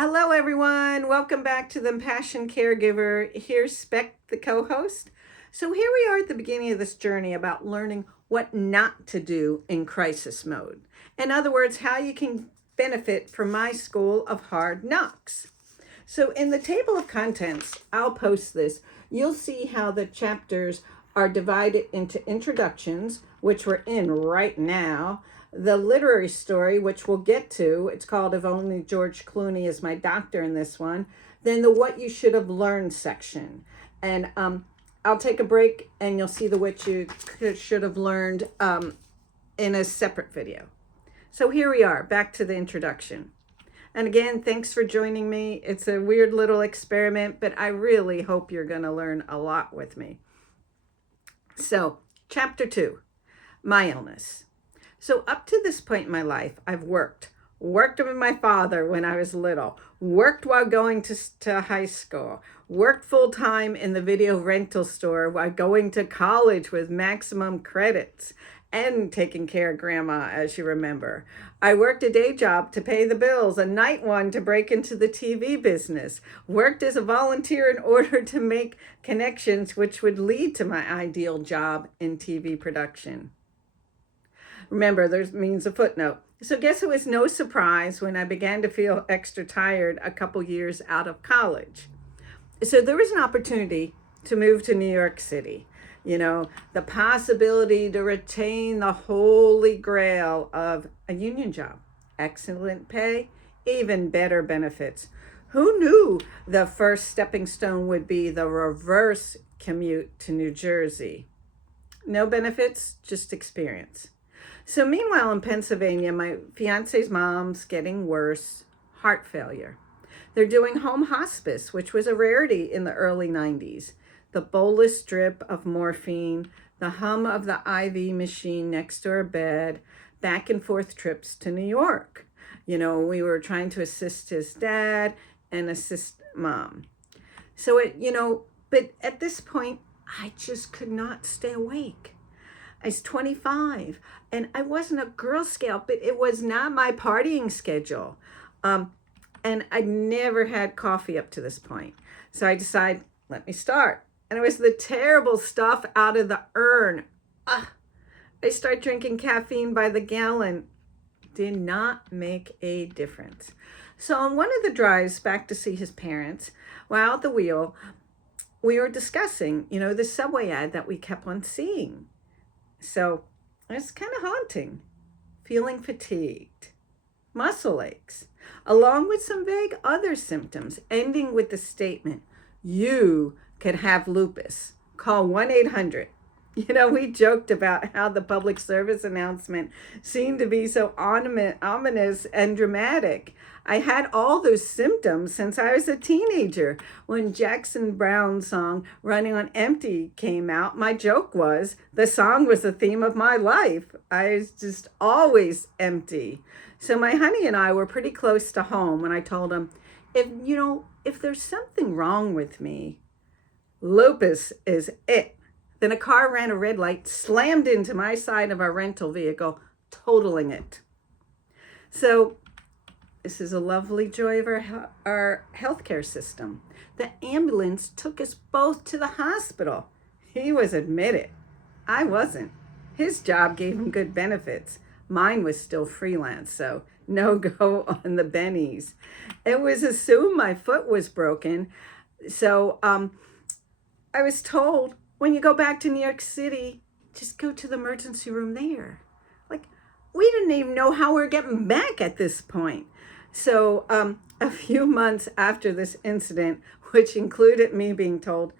Hello, everyone. Welcome back to the Impassioned Caregiver. Here's Spec, the co-host. So here we are at the beginning of this journey about learning what not to do in crisis mode. In other words, how you can benefit from my school of hard knocks. So in the table of contents, I'll post this. You'll see how the chapters are divided into introductions, which we're in right now, the literary story, which we'll get to. It's called If Only George Clooney Is My Doctor in this one. Then the What You Should Have Learned section. And I'll take a break and you'll see the what you should have learned in a separate video. So here we are, back to the introduction. And again, thanks for joining me. It's a weird little experiment, but I really hope you're going to learn a lot with me. So, chapter 2, my illness. So up to this point in my life, I've worked with my father when I was little, worked while going to high school, worked full-time in the video rental store while going to college with maximum credits, and taking care of grandma, as you remember. I worked a day job to pay the bills, a night one to break into the TV business, worked as a volunteer in order to make connections which would lead to my ideal job in TV production. Remember, there means a footnote. So guess it was no surprise when I began to feel extra tired a couple years out of college. So there was an opportunity to move to New York City. You know, the possibility to retain the holy grail of a union job, excellent pay, even better benefits. Who knew the first stepping stone would be the reverse commute to New Jersey? No benefits, just experience. So meanwhile in Pennsylvania, my fiance's mom's getting worse, heart failure. They're doing home hospice, which was a rarity in the early 90s. The bolus drip of morphine, the hum of the IV machine next to her bed, back and forth trips to New York. You know, we were trying to assist his dad and assist mom. So but at this point, I just could not stay awake. I was 25 and I wasn't a Girl Scout, but it was not my partying schedule. And I never had coffee up to this point. So I decided, let me start. And it was the terrible stuff out of the urn. I started drinking caffeine by the gallon. Did not make a difference. So on one of the drives back to see his parents, while at the wheel, we were discussing, the subway ad that we kept on seeing. So it's kind of haunting, feeling fatigued, muscle aches, along with some vague other symptoms, ending with the statement, you could have lupus. Call 1-800. We joked about how the public service announcement seemed to be so ominous and dramatic. I had all those symptoms since I was a teenager. When Jackson Browne's song Running on Empty came out, my joke was the song was the theme of my life. I was just always empty. So my honey and I were pretty close to home when I told him, if there's something wrong with me, lupus is it. Then a car ran a red light, slammed into my side of our rental vehicle, totaling it. So this is a lovely joy of our healthcare system. The ambulance took us both to the hospital. He was admitted. I wasn't. His job gave him good benefits. Mine was still freelance, so no go on the bennies. It was assumed my foot was broken. So I was told, when you go back to New York City, just go to the emergency room there. We didn't even know how we were getting back at this point. So a few months after this incident, which included me being told,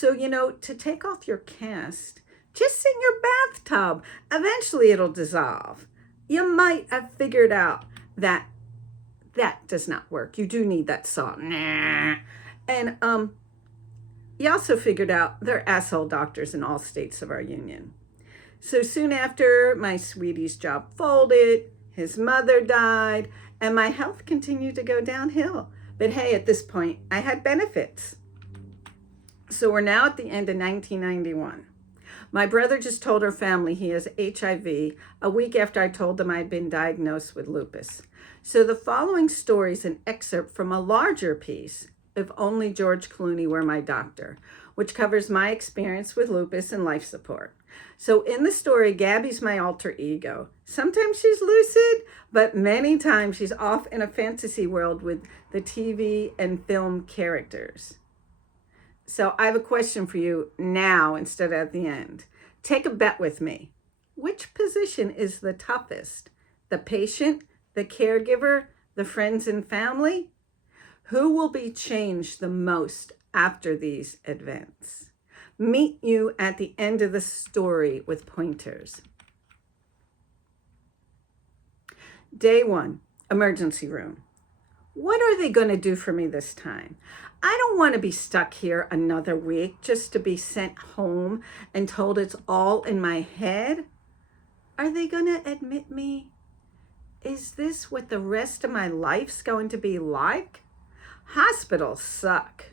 to take off your cast, just sit in your bathtub. Eventually it'll dissolve. You might have figured out that does not work. You do need that salt. And you also figured out they're asshole doctors in all states of our union. So soon after, my sweetie's job folded, his mother died, and my health continued to go downhill. But hey, at this point, I had benefits. So we're now at the end of 1991. My brother just told her family he has HIV a week after I told them I'd been diagnosed with lupus. So the following story is an excerpt from a larger piece, If Only George Clooney Were My Doctor, which covers my experience with lupus and life support. So in the story, Gabby's my alter ego. Sometimes she's lucid, but many times she's off in a fantasy world with the TV and film characters. So I have a question for you now instead of at the end. Take a bet with me. Which position is the toughest? The patient, the caregiver, the friends and family? Who will be changed the most after these events? Meet you at the end of the story with pointers. Day 1, emergency room. What are they going to do for me this time? I don't want to be stuck here another week just to be sent home and told it's all in my head. Are they going to admit me? Is this what the rest of my life's going to be like? Hospitals suck.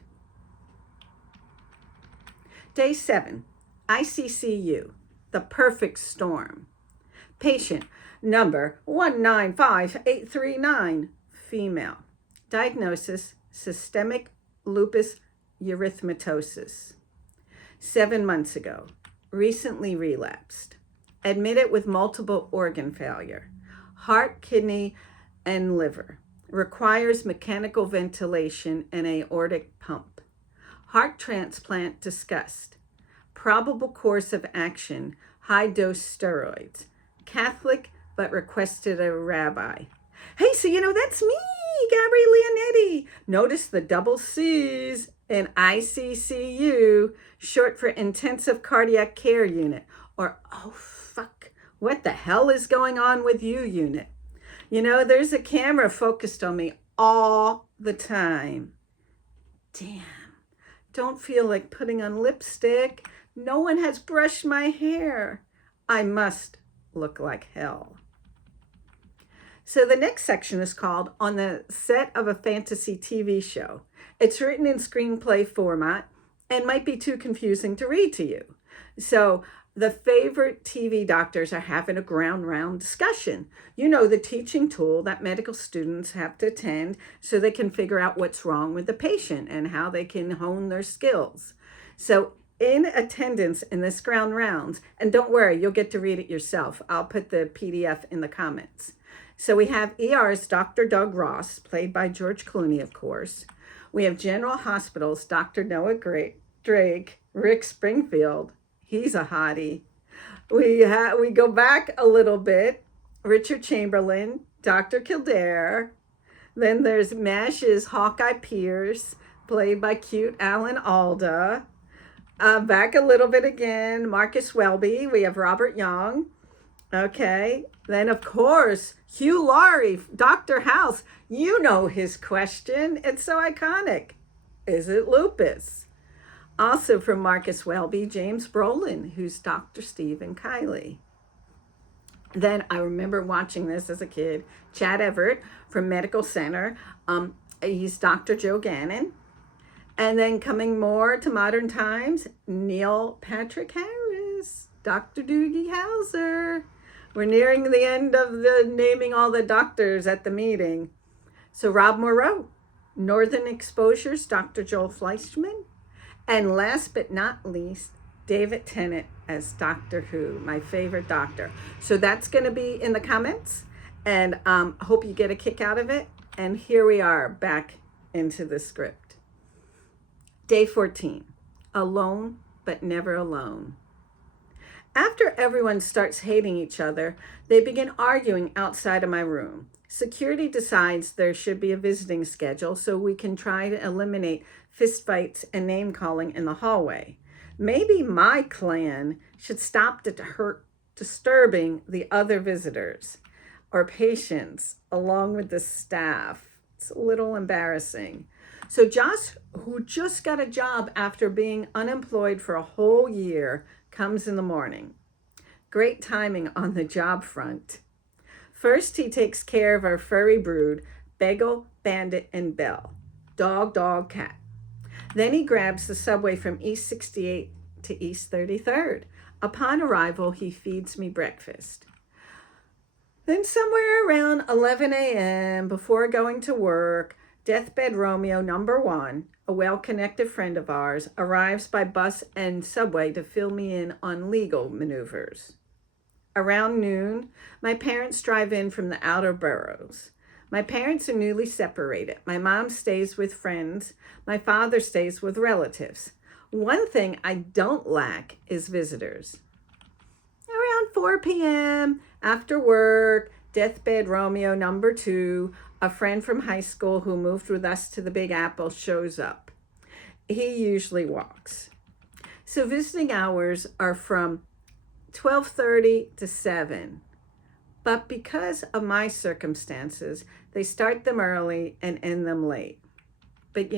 Day 7, ICCU, the perfect storm. Patient number 195839, female. Diagnosis, systemic lupus erythematosus. 7 months ago, recently relapsed. Admitted with multiple organ failure, heart, kidney, and liver. Requires mechanical ventilation and aortic pump. Heart transplant discussed. Probable course of action, high-dose steroids. Catholic, but requested a rabbi. Hey, so that's me, Gabby Leonetti. Notice the double C's in ICCU, short for Intensive Cardiac Care Unit, or oh fuck, what the hell is going on with you unit? There's a camera focused on me all the time. Damn, don't feel like putting on lipstick. No one has brushed my hair. I must look like hell. So the next section is called On the Set of a Fantasy TV Show. It's written in screenplay format and might be too confusing to read to you. So the favorite TV doctors are having a ground round discussion. The teaching tool that medical students have to attend so they can figure out what's wrong with the patient and how they can hone their skills. So in attendance in this ground rounds, and don't worry, you'll get to read it yourself. I'll put the PDF in the comments. So we have ER's Dr. Doug Ross, played by George Clooney, of course. We have General Hospital's Dr. Noah Drake, Rick Springfield. He's a hottie. We go back a little bit. Richard Chamberlain, Dr. Kildare. Then there's MASH's Hawkeye Pierce, played by cute Alan Alda. Back a little bit again, Marcus Welby. We have Robert Young. Okay. Then, of course, Hugh Laurie, Dr. House. You know his question. It's so iconic. Is it lupus? Also from Marcus Welby, James Brolin, who's Dr. Stephen Kiley. Then I remember watching this as a kid. Chad Everett from Medical Center. He's Dr. Joe Gannon. And then coming more to modern times, Neil Patrick Harris, Dr. Doogie Howser. We're nearing the end of the naming all the doctors at the meeting. So Rob Moreau, Northern Exposure's Dr. Joel Fleischman. And last but not least, David Tennant as Doctor Who, my favorite doctor. So that's going to be in the comments, and hope you get a kick out of it. And here we are back into the script. Day 14, alone but never alone. After everyone starts hating each other, they begin arguing outside of my room. Security decides there should be a visiting schedule so we can try to eliminate fistfights and name-calling in the hallway. Maybe my clan should stop disturbing the other visitors or patients along with the staff. It's a little embarrassing. So Josh, who just got a job after being unemployed for a whole year, comes in the morning. Great timing on the job front. First, he takes care of our furry brood, Bagel, Bandit, and Belle. Dog, cat. Then he grabs the subway from East 68 to East 33rd. Upon arrival, he feeds me breakfast. Then somewhere around 11 a.m., before going to work, Deathbed Romeo #1, a well-connected friend of ours, arrives by bus and subway to fill me in on legal maneuvers. Around noon, my parents drive in from the outer boroughs. My parents are newly separated. My mom stays with friends. My father stays with relatives. One thing I don't lack is visitors. Around 4 p.m., after work, Deathbed Romeo #2, a friend from high school who moved with us to the Big Apple, shows up. He usually walks. So visiting hours are from 12:30 to 7. But because of my circumstances, they start them early and end them late. But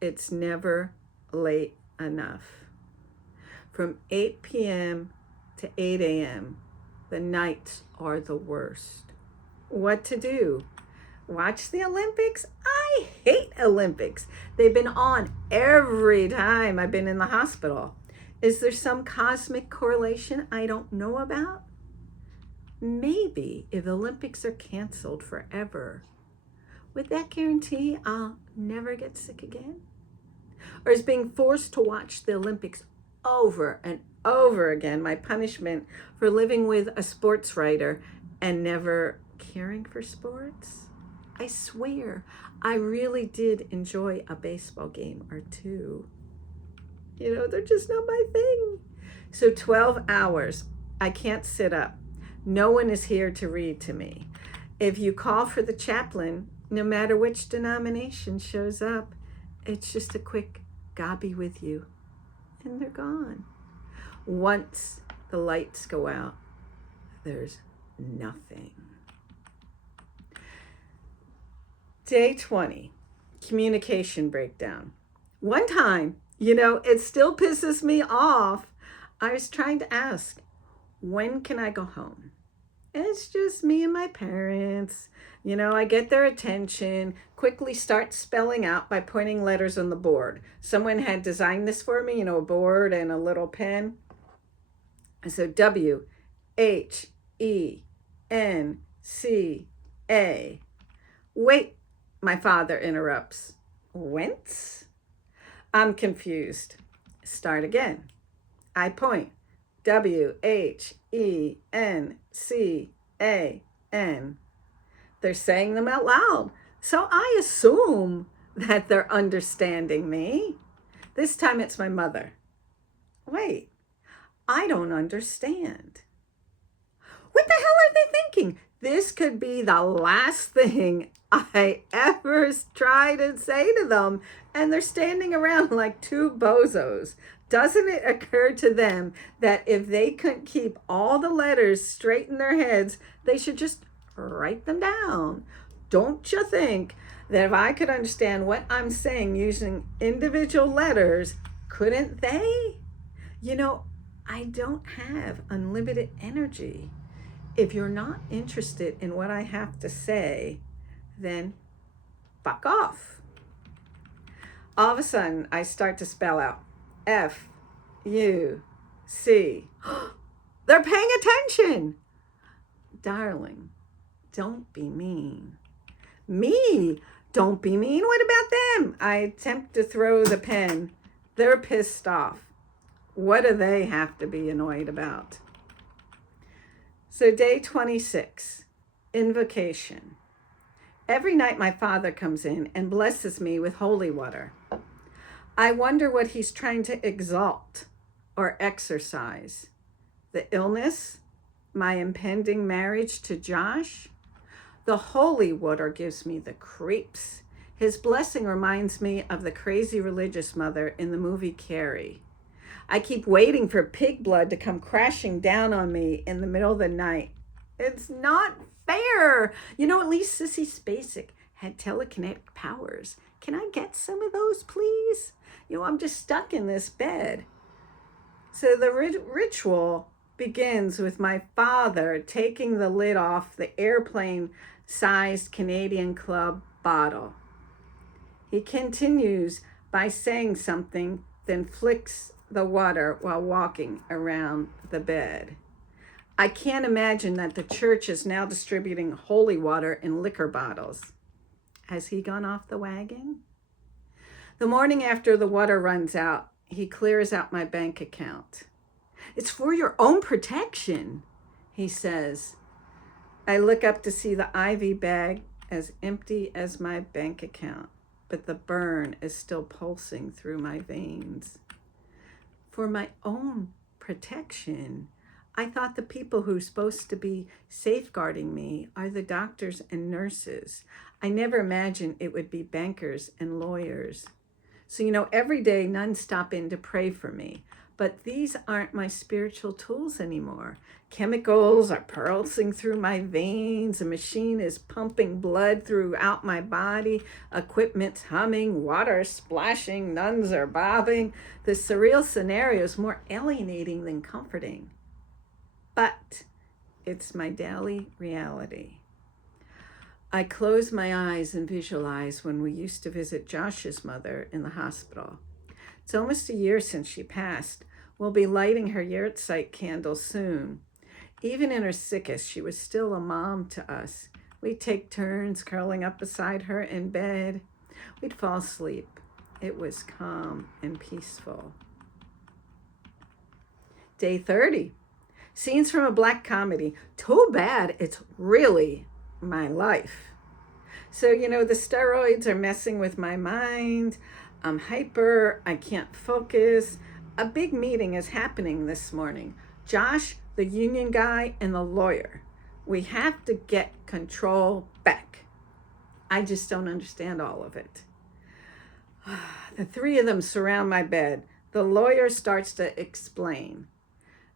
it's never late enough. From 8 p.m. to 8 a.m., the nights are the worst. What to do? Watch the Olympics? I hate Olympics. They've been on every time I've been in the hospital. Is there some cosmic correlation I don't know about? Maybe if the Olympics are canceled forever, would that guarantee I'll never get sick again? Or is being forced to watch the Olympics over and over again my punishment for living with a sports writer and never caring for sports? I swear, I really did enjoy a baseball game or two. They're just not my thing. So 12 hours, I can't sit up. No one is here to read to me. If you call for the chaplain, no matter which denomination shows up, it's just a quick "God be with you," and they're gone. Once the lights go out, there's nothing. Day 20, communication breakdown. One time, it still pisses me off. I was trying to ask, when can I go home? It's just me and my parents. I get their attention, quickly start spelling out by pointing letters on the board. Someone had designed this for me, a board and a little pen. So WHENCA. Wait, my father interrupts. Whence? I'm confused. Start again. I point. WHENCAN. They're saying them out loud, so I assume that they're understanding me. This time it's my mother. Wait, I don't understand. What the hell are they thinking? This could be the last thing I ever try to say to them, and they're standing around like two bozos. Doesn't it occur to them that if they couldn't keep all the letters straight in their heads, they should just write them down? Don't you think that if I could understand what I'm saying using individual letters, couldn't they? I don't have unlimited energy. If you're not interested in what I have to say, then fuck off. All of a sudden, I start to spell out F-U-C. They're paying attention. Darling, don't be mean. Me? Don't be mean? What about them? I attempt to throw the pen. They're pissed off. What do they have to be annoyed about? So day 26, invocation. Every night my father comes in and blesses me with holy water. I wonder what he's trying to exalt or exercise. The illness? My impending marriage to Josh? The holy water gives me the creeps. His blessing reminds me of the crazy religious mother in the movie Carrie. I keep waiting for pig blood to come crashing down on me in the middle of the night. It's not fair. At least Sissy Spacek had telekinetic powers. Can I get some of those, please? I'm just stuck in this bed. So the ritual begins with my father taking the lid off the airplane-sized Canadian Club bottle. He continues by saying something, then flicks the water while walking around the bed. I can't imagine that the church is now distributing holy water in liquor bottles. Has he gone off the wagon? The morning after the water runs out, he clears out my bank account. It's for your own protection, he says. I look up to see the IV bag as empty as my bank account, but the burn is still pulsing through my veins. For my own protection. I thought the people who are supposed to be safeguarding me are the doctors and nurses. I never imagined it would be bankers and lawyers. So, every day nuns stop in to pray for me, but these aren't my spiritual tools anymore. Chemicals are pulsing through my veins. A machine is pumping blood throughout my body. Equipment's humming, water splashing, nuns are bobbing. The surreal scenario is more alienating than comforting. But it's my daily reality. I close my eyes and visualize when we used to visit Josh's mother in the hospital. It's almost a year since she passed. We'll be lighting her yahrzeit candle soon. Even in her sickest, she was still a mom to us. We'd take turns curling up beside her in bed. We'd fall asleep. It was calm and peaceful. Day 30. Scenes from a black comedy. Too bad it's really my life. So, the steroids are messing with my mind. I'm hyper. I can't focus. A big meeting is happening this morning. Josh, the union guy, and the lawyer. We have to get control back. I just don't understand all of it. The three of them surround my bed. The lawyer starts to explain.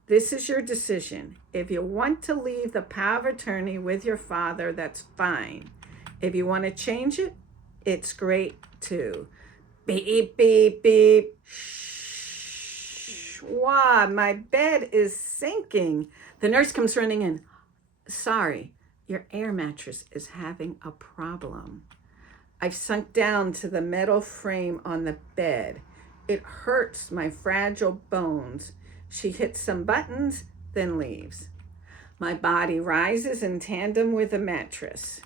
This is your decision. If you want to leave the power of attorney with your father, that's fine. If you want to change it, it's great too. Beep, beep, beep. Shh. Wow, my bed is sinking. The nurse comes running in. Sorry, your air mattress is having a problem. I've sunk down to the metal frame on the bed. It hurts my fragile bones. She hits some buttons, then leaves. My body rises in tandem with the mattress.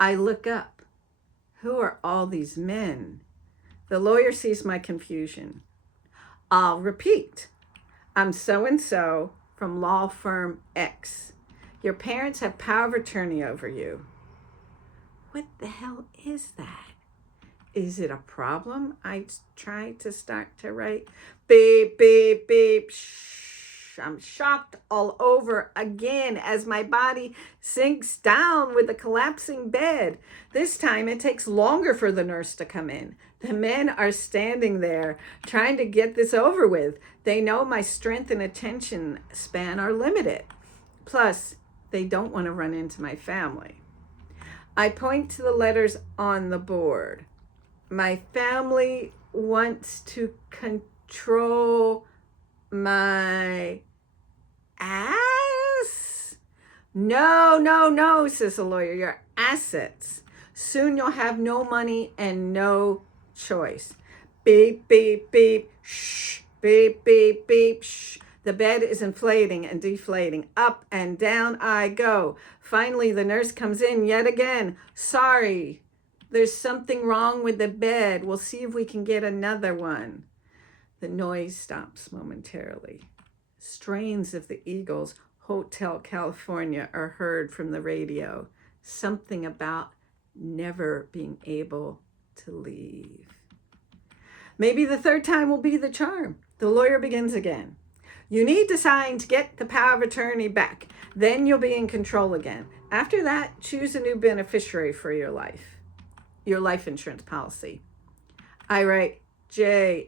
I look up. Who are all these men? The lawyer sees my confusion. I'll repeat. I'm so-and-so from law firm X. Your parents have power of attorney over you. What the hell is that? Is it a problem? I tried to start to write. Beep, beep, beep. Shh. I'm shocked all over again as my body sinks down with the collapsing bed. This time it takes longer for the nurse to come in. The men are standing there trying to get this over with. They know my strength and attention span are limited. Plus, they don't want to run into my family. I point to the letters on the board. My family wants to control my ass? No, says the lawyer. Your assets. Soon you'll have no money and no choice. Beep, beep, beep. Shh. Beep, beep, beep. Shh. The bed is inflating and deflating. Up and down I go. Finally, the nurse comes in yet again. Sorry. There's something wrong with the bed. We'll see if we can get another one. The noise stops momentarily. Strains of the Eagles' Hotel California are heard from the radio. Something about never being able to leave. Maybe the third time will be the charm. The lawyer begins again. You need to sign to get the power of attorney back. Then you'll be in control again. After that, choose a new beneficiary for your life insurance policy. I write Josh.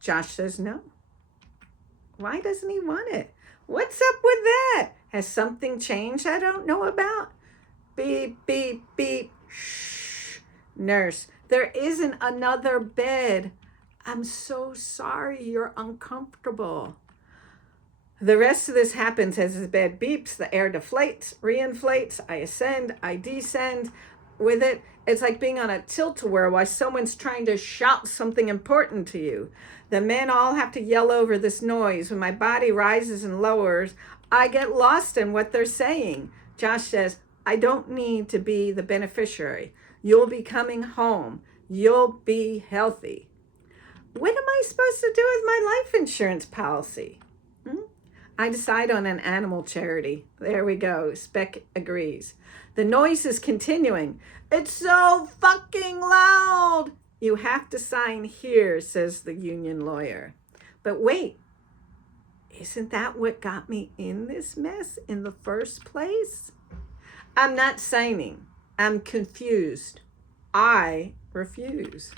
Josh says no. Why doesn't he want it? What's up with that? Has something changed I don't know about? Beep, beep, beep. Shh. Nurse, there isn't another bed. I'm so sorry you're uncomfortable. The rest of this happens as the bed beeps, the air deflates, reinflates, I ascend, I descend. with it? It's like being on a tilt-a-whirl while someone's trying to shout something important to you. The men all have to yell over this noise. When my body rises and lowers, I get lost in what they're saying. Josh says, I don't need to be the beneficiary. You'll be coming home. You'll be healthy. What am I supposed to do with my life insurance policy? I decide on an animal charity. There we go. Spec agrees. The noise is continuing. It's so fucking loud. You have to sign here, says the union lawyer. But wait, isn't that what got me in this mess in the first place? I'm not signing. I'm confused. I refuse.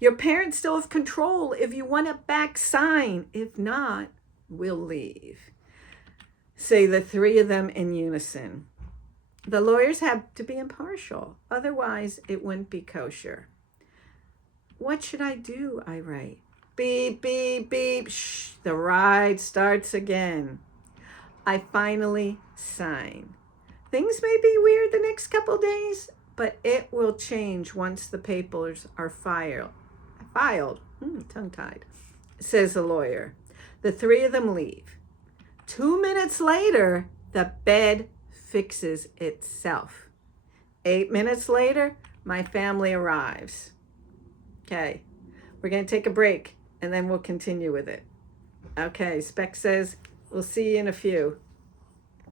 Your parents still have control. If you want it back, sign. If not, we'll leave. Say the three of them in unison. The lawyers have to be impartial. Otherwise, it wouldn't be kosher. What should I do? I write. Beep, beep, beep. Shh. The ride starts again. I finally sign. Things may be weird the next couple days, but it will change once the papers are filed. Tongue-tied, says the lawyer. The three of them leave. 2 minutes later, the bed fixes itself. 8 minutes later, my family arrives. Okay, we're going to take a break and then we'll continue with it. Okay, Spec says, we'll see you in a few.